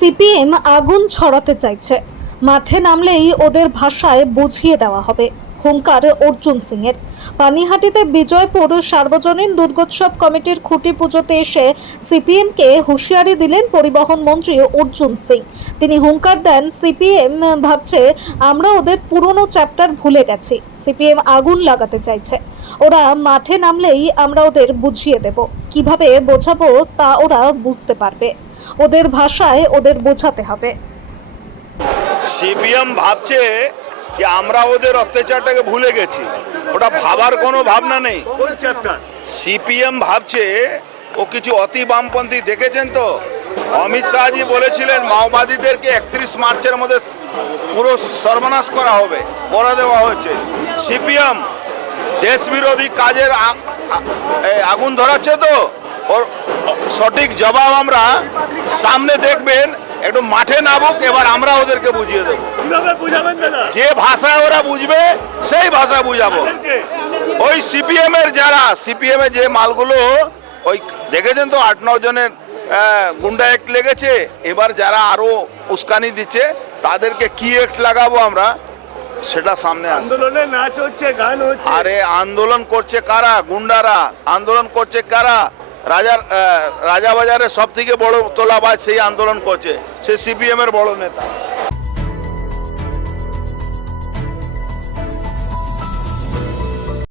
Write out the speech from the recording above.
CPM আগুন ছড়াতে চাইছে, মাঠে নামলেই ওদের ভাষায় বুঝিয়ে দেওয়া হবে, হুঙ্কার অর্জুন সিং এর। পানিহাটিতে বিজয়পুর সার্বজনীন দুর্গোৎসব কমিটির খুঁটি পুজোতে এসে সিপিএমকে হুঁশিয়ারি দিলেন পরিবহন মন্ত্রী অর্জুন সিং। তিনি হুঙ্কার দেন, সিপিএম ভাবছে আমরা ওদের পুরনো চ্যাপ্টার ভুলে গেছি। সিপিএম আগুন লাগাতে চাইছে, ওরা মাঠে নামলেই আমরা ওদের বুঝিয়ে দেব, কিভাবে বোঝাবো তা ওরা বুঝতে পারবে, ওদের ভাষায় ওদের বোঝাতে হবে। সিপিএম ভাবছে কি আমরা ওদের অত্যাচারটাকে ভুলে গেছি, ওটা ভাবার কোনো ভাবনা নেই। সিপিএম ভাবছে ও কিছু অতি বামপন্থী, দেখেছেন তো অমিত শাহজি বলেছিলেন মাওবাদীদেরকে 31 মার্চের মধ্যে পুরো সর্বনাশ করা হবে, করে দেওয়া হয়েছে। সিপিএম দেশ বিরোধী কাজের আগুন ধরাচ্ছে, তো ওর সঠিক জবাব আমরা সামনে দেখবেন। একটু মাঠে নামুক, এবার আমরা ওদেরকে বুঝিয়ে দেবো। যে ভাষায় ওরা বুঝবে সেই ভাষা বুঝাবো। ওই সিপিএম এর যারা সিপিএম এর যে মালগুলো ওই দেখেছেন তো 8-9 জনের গুন্ডা অ্যাক্ট লেগেছে। এবার যারা আরো উস্কানি দিচ্ছে তাদেরকে কি অ্যাক্ট লাগাবো আমরা, সেটা সামনে আন্দোলনে নাচ হচ্ছে, গান হচ্ছে। আরে আন্দোলন করছে কারা? গুন্ডারা। আন্দোলন করছে কারা? রাজাবাজারের সব থেকে বড় তোলাবাজ সেই আন্দোলন করছে, সে সিপিএম এর বড় নেতা।